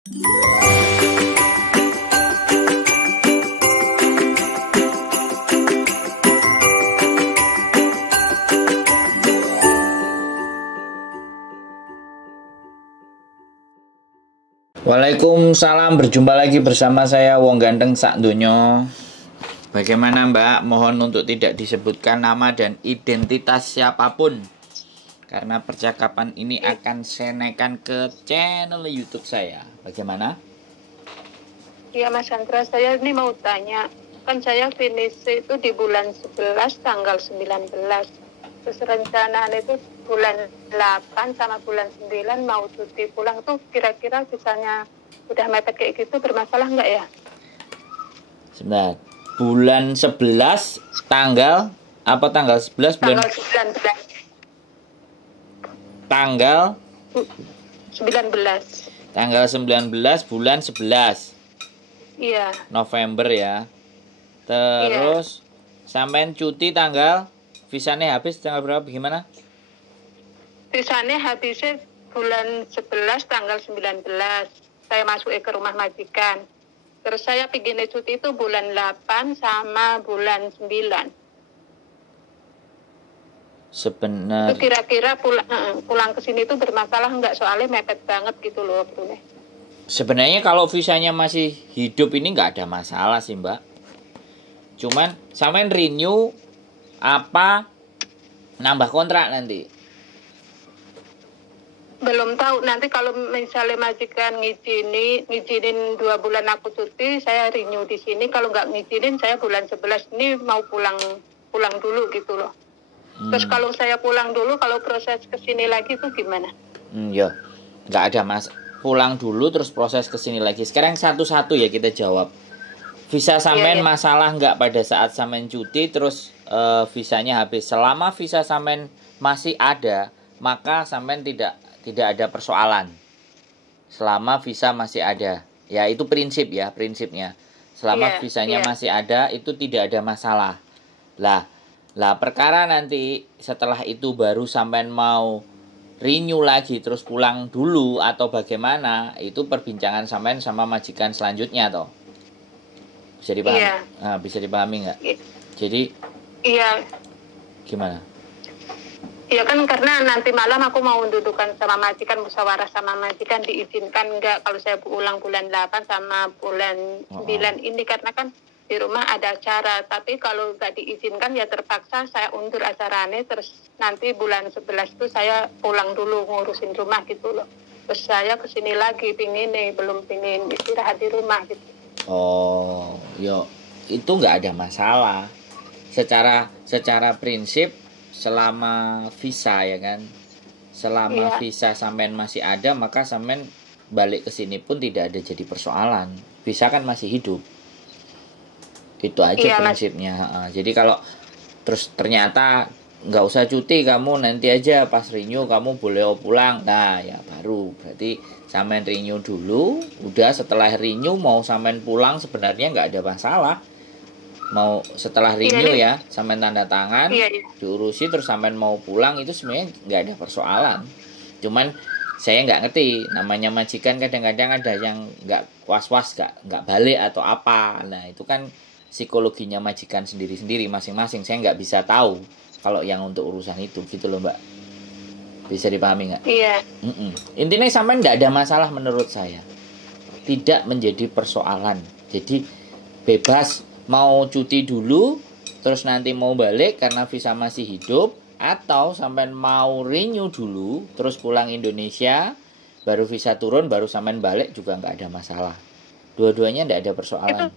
Waalaikumsalam, berjumpa lagi bersama saya Wong Ganteng Sak Donyo. Bagaimana Mbak? Mohon untuk tidak disebutkan nama dan identitas siapapun, karena percakapan ini akan saya naikkan ke channel YouTube saya. Bagaimana? Iya Mas Chandra, saya ini mau tanya. Kan saya finish itu di bulan 11 tanggal 19. Terus rencanaan itu bulan 8 sama bulan 9 mau cuti pulang tuh, kira-kira misalnya udah mepet kayak gitu bermasalah nggak ya? Sebentar. Bulan 11 tanggal apa, tanggal 11 bulan? Tanggal 19. Tanggal 19. Tanggal 19 bulan 11. Iya. November ya. Terus sampean cuti tanggal, visanya habis tanggal berapa, gimana? Visanya habisnya bulan 11 tanggal 19. Saya masuk ke rumah majikan. Terus saya pinginnya cuti itu bulan 8 sama bulan 9. Sebenarnya Itu kira-kira pulang ke sini itu bermasalah nggak? Soalnya mepet banget gitu loh, Bro. Sebenarnya kalau visanya masih hidup ini nggak ada masalah sih Mbak. Cuman sampean renew apa nambah kontrak nanti? Belum tahu, nanti kalau misalnya majikan ngizinin 2 bulan aku cuti, saya renew di sini. Kalau nggak ngizinin, saya bulan 11 ini mau pulang dulu gitu loh. Terus kalau saya pulang dulu, kalau proses kesini lagi itu gimana? Ya, nggak ada mas. Pulang dulu terus proses kesini lagi. Sekarang satu-satu ya kita jawab. Visa sampean masalah nggak pada saat sampean cuti terus visanya habis? Selama visa sampean masih ada, maka sampean tidak ada persoalan. Selama visa masih ada, ya itu prinsipnya. Selama visanya masih ada, itu tidak ada masalah. Lah perkara nanti setelah itu baru sampean mau renew lagi terus pulang dulu atau bagaimana, itu perbincangan sampean sama majikan selanjutnya toh. Bisa dipahami? Nah, bisa dipahami nggak? Jadi gimana? Iya kan, karena nanti malam aku mau dudukan sama majikan, musyawarah sama majikan, diizinkan nggak kalau saya pulang bulan 8 sama bulan 9 ini, karena kan di rumah ada acara. Tapi kalau nggak diizinkan ya terpaksa saya undur acaranya, terus nanti bulan 11 itu saya pulang dulu ngurusin rumah gitu loh. Terus saya kesini lagi belum pingin istirahat di rumah gitu. Oh, itu nggak ada masalah. Secara prinsip selama visa ya kan, selama visa sampean masih ada, maka sampean balik ke sini pun tidak ada jadi persoalan. Visa kan masih hidup. Itu aja prinsipnya. Jadi kalau terus ternyata nggak usah cuti, kamu nanti aja pas renew kamu boleh pulang, nah ya baru berarti sampean renew dulu. Udah setelah renew mau sampean pulang sebenarnya nggak ada masalah. Mau setelah renew ya sampean tanda tangan, diurusi terus sampean mau pulang, itu sebenarnya nggak ada persoalan. Cuman saya nggak ngerti, namanya majikan kadang-kadang ada yang nggak was-was, nggak balik atau apa. Nah itu kan psikologinya majikan sendiri-sendiri masing-masing. Saya nggak bisa tahu kalau yang untuk urusan itu gitu loh Mbak. Bisa dipahami nggak? Iya. Intinya sampean nggak ada masalah menurut saya. Tidak menjadi persoalan. Jadi bebas mau cuti dulu terus nanti mau balik karena visa masih hidup, atau sampean mau renew dulu terus pulang Indonesia baru visa turun baru sampean balik juga nggak ada masalah. Dua-duanya nggak ada persoalan.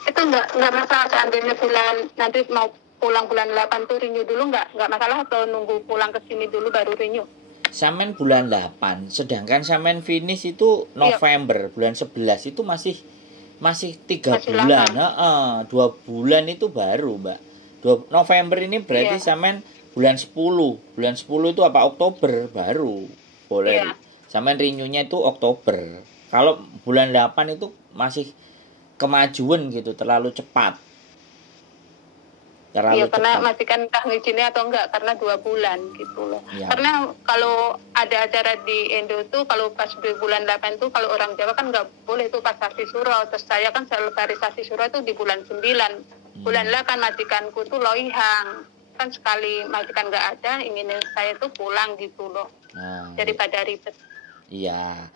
Itu nggak masalah seandainya bulan nanti mau pulang bulan 8 tuh renew dulu, nggak masalah, atau nunggu pulang ke sini dulu baru renew? Sampean bulan 8, sedangkan sampean finish itu November, bulan 11 itu masih 3 bulan. 2 bulan itu baru Mbak. November ini berarti sampean bulan 10. Bulan 10 itu apa, Oktober baru boleh. Sampean renew-nya itu Oktober. Kalau bulan 8 itu masih kemajuan gitu, terlalu cepat. terlalu Iya, karena cepat. majikan entah ngizinnya atau enggak, karena 2 bulan gitu loh. Ya. Karena kalau ada acara di Indo tuh, kalau pas di bulan 8 tuh, kalau orang Jawa kan nggak boleh tuh pas saksi suro. Terus saya kan selalu hari saksi suro tuh di bulan 9. Bulan 8 majikanku tuh loihang. Kan sekali majikan nggak ada, inginin saya tuh pulang gitu loh. Nah, Daripada ribet. iya,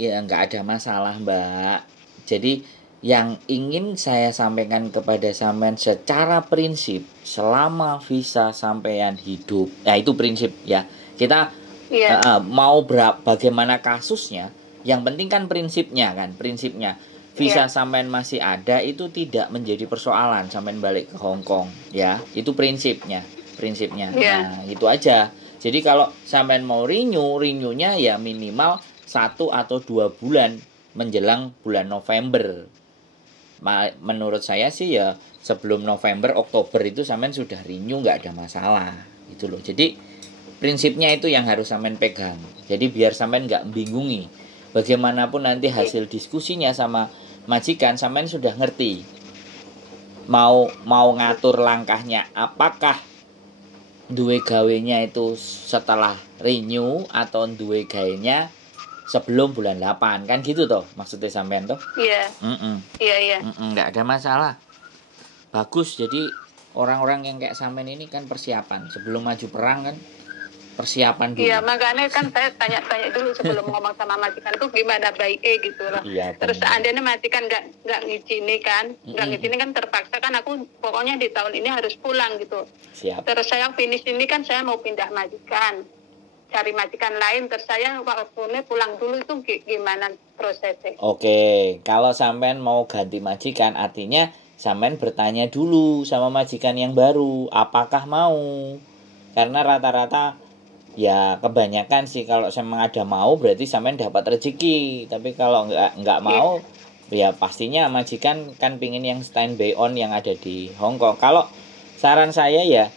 ya nggak ada masalah Mbak. Jadi yang ingin saya sampaikan kepada sampean secara prinsip, selama visa sampean hidup, ya itu prinsip ya. Kita Iya, mau bagaimana kasusnya, yang penting kan prinsipnya kan, prinsipnya visa iya, sampean masih ada itu tidak menjadi persoalan sampean balik ke Hong Kong ya. Itu prinsipnya. iya, Nah, itu aja. Jadi kalau sampean mau renewnya ya minimal 1 atau 2 bulan menjelang bulan November. Menurut saya sih ya sebelum November Oktober itu sampean sudah renew, nggak ada masalah gitu loh. Jadi prinsipnya itu yang harus sampean pegang. Jadi biar sampean nggak bingungi. Bagaimanapun nanti hasil diskusinya sama majikan sampean sudah ngerti. Mau ngatur langkahnya apakah duwe gawenya itu setelah renew atau duwe gawenya sebelum bulan 8 kan gitu toh maksudnya sampean toh. iya, iya. Nggak ada masalah, bagus. Jadi orang-orang yang kayak sampean ini kan persiapan sebelum maju perang kan, persiapan dulu. Iya, makanya kan saya tanya-tanya dulu sebelum ngomong sama majikan tuh gimana baiknya gitu loh. Iya, Terus benar. seandainya majikan nggak ngizinin kan, nggak ngizinin kan terpaksa kan aku pokoknya di tahun ini harus pulang gitu. Siap. Terus saya finish ini kan saya mau pindah majikan, cari majikan lain. Terus saya waktunya pulang dulu itu gimana prosesnya? Oke, kalau sampean mau ganti majikan artinya sampean bertanya dulu sama majikan yang baru apakah mau. Karena rata-rata ya kebanyakan sih kalau memang ada mau berarti sampean dapat rezeki. Tapi kalau nggak mau ya pastinya majikan kan pingin yang standby on yang ada di Hong Kong. Kalau saran saya ya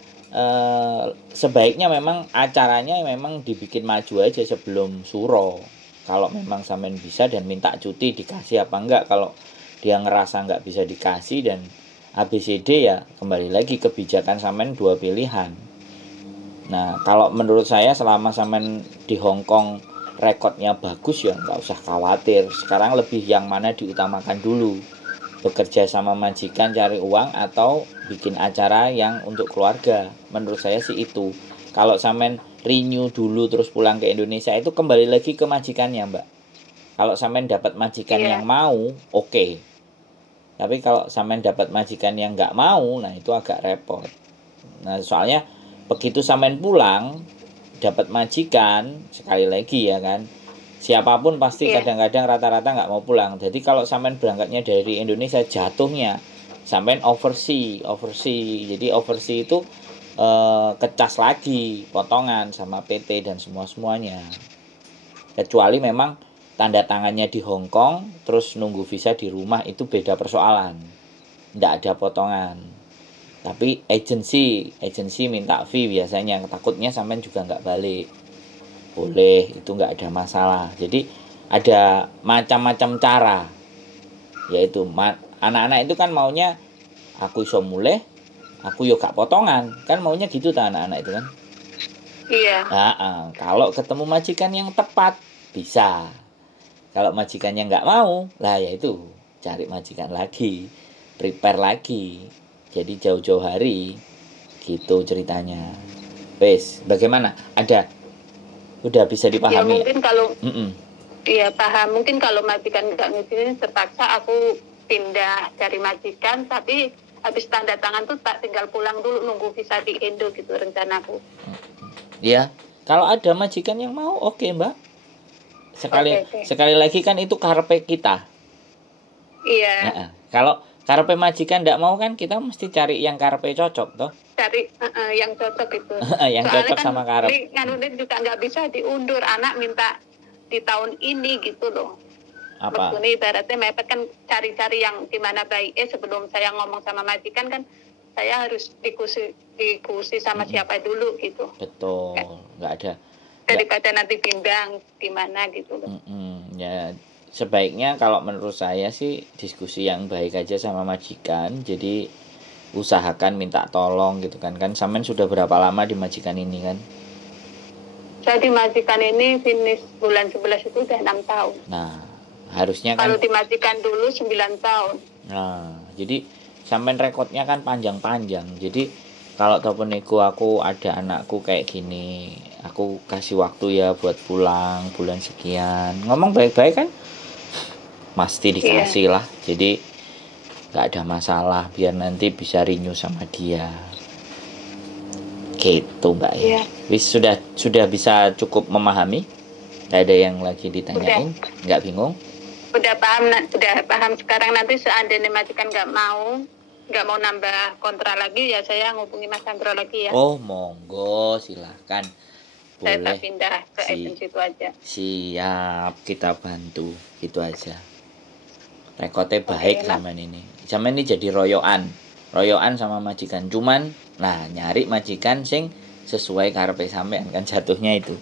sebaiknya memang acaranya memang dibikin maju aja sebelum suro. Kalau memang sampean bisa dan minta cuti dikasih apa enggak. Kalau dia ngerasa nggak bisa dikasih dan ABCD ya kembali lagi kebijakan sampean 2 pilihan. Nah, kalau menurut saya selama sampean di Hong Kong rekodnya bagus ya nggak usah khawatir. Sekarang lebih yang mana diutamakan dulu. Bekerja sama majikan cari uang atau bikin acara yang untuk keluarga. Menurut saya sih itu. Kalau sampean renew dulu terus pulang ke Indonesia itu kembali lagi ke majikannya, Mbak. Kalau sampean dapat majikan yang mau, oke. Tapi kalau sampean dapat majikan yang nggak mau, nah itu agak repot. Nah, soalnya begitu sampean pulang dapat majikan sekali lagi ya kan, siapapun pasti kadang-kadang rata-rata nggak mau pulang. Jadi kalau sampean berangkatnya dari Indonesia jatuhnya sampean overseas. Jadi overseas itu kecas lagi potongan sama PT dan semuanya. Kecuali memang tanda tangannya di Hong Kong terus nunggu visa di rumah itu beda persoalan. Nggak ada potongan. Tapi agensi minta fee biasanya, takutnya sampean juga nggak balik. Boleh, itu nggak ada masalah. Jadi ada macam-macam cara. Yaitu anak-anak itu kan maunya aku iso mulai, aku yo gak potongan. Kan maunya gitu ta anak-anak itu kan. Iya. Nah, kalau ketemu majikan yang tepat bisa. Kalau majikannya nggak mau, lah ya itu cari majikan lagi, prepare lagi. Jadi jauh-jauh hari gitu ceritanya. Wes, bagaimana? Udah bisa dipahami? Ya mungkin kalau iya paham. Mungkin kalau majikan nggak ngizinin terpaksa aku pindah cari majikan. Tapi habis tanda tangan tuh tak tinggal pulang dulu nunggu visa di Indo gitu rencanaku. Ya, kalau ada majikan yang mau, oke, Mbak. Sekali lagi kan itu karepe kita. Iya. Nah, kalau karepe majikan nggak mau kan kita mesti cari yang karepe cocok toh. Cari yang cocok itu. Yang soalnya cocok kan sama karep. Nganunin juga nggak bisa diundur, anak minta di tahun ini gitu loh. Apa? Maksudnya ibaratnya mepet kan cari-cari yang gimana baiknya sebelum saya ngomong sama majikan kan saya harus diskusi sama siapa dulu gitu. Betul, nggak ada. Daripada nanti bimbang gimana gitu loh. Ya sebaiknya kalau menurut saya sih diskusi yang baik aja sama majikan. Jadi usahakan minta tolong gitu kan. Kan sampean sudah berapa lama di majikan ini kan? Saya di majikan ini finish bulan 11 itu udah 6 tahun. Nah, harusnya kan kalau di majikan dulu 9 tahun. Nah, jadi sampean rekodnya kan panjang-panjang. Jadi kalau ataupun aku ada anakku kayak gini, aku kasih waktu ya buat pulang bulan sekian. Ngomong baik-baik kan? Pasti dikasih lah. Jadi nggak ada masalah, biar nanti bisa renew sama dia. Gitu Mbak ya. Wis sudah bisa cukup memahami? Nggak ada yang lagi ditanyain? Nggak bingung? Udah paham sekarang. Nanti seandainya majikan nggak mau nambah kontrak lagi, ya saya ngubungi Mas Sandro lagi ya. Oh monggo, silahkan. Boleh. Saya Boleh. pindah ke agensi itu aja. Siap, kita bantu. Gitu aja. Rekodnya baik zaman ini. Zaman ini jadi royoan sama majikan. Cuman, nah nyari majikan sing sesuai karepe sampean kan jatuhnya itu.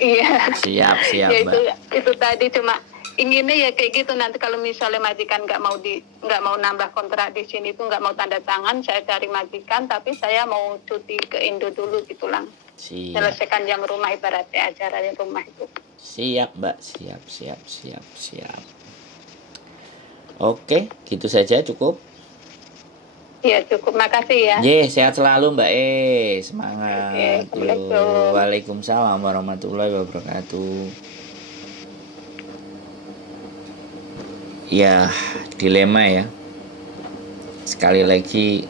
Iya. Siap ya, Mbak. Itu tadi cuma inginnya ya kayak gitu. Nanti kalau misalnya majikan nggak mau nambah kontrak di sini, itu nggak mau tanda tangan, saya cari majikan, tapi saya mau cuti ke Indo dulu gitu lang. Selesaikan yang rumah, ibaratnya acara yang rumah itu. Siap Mbak, siap. Oke, gitu saja cukup. Ya cukup, makasih ya. Sehat selalu Mbak semangat. Waalaikumsalam warahmatullahi wabarakatuh. Ya, dilema ya. Sekali lagi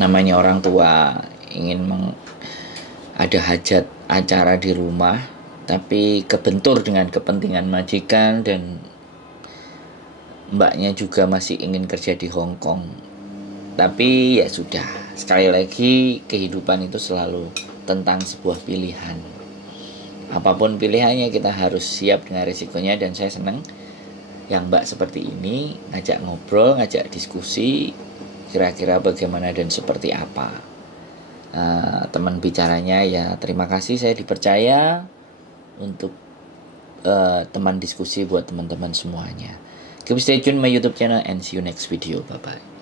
namanya orang tua ingin ada hajat acara di rumah, tapi kebentur dengan kepentingan majikan, dan mbaknya juga masih ingin kerja di Hong Kong. Tapi ya sudah, sekali lagi kehidupan itu selalu tentang sebuah pilihan. Apapun pilihannya kita harus siap dengan risikonya, dan saya senang yang mbak seperti ini ngajak ngobrol, ngajak diskusi kira-kira bagaimana dan seperti apa. Teman bicaranya ya terima kasih, saya dipercaya untuk teman diskusi buat teman-teman semuanya. Keep stay tune my YouTube channel and see you next video. Bye bye.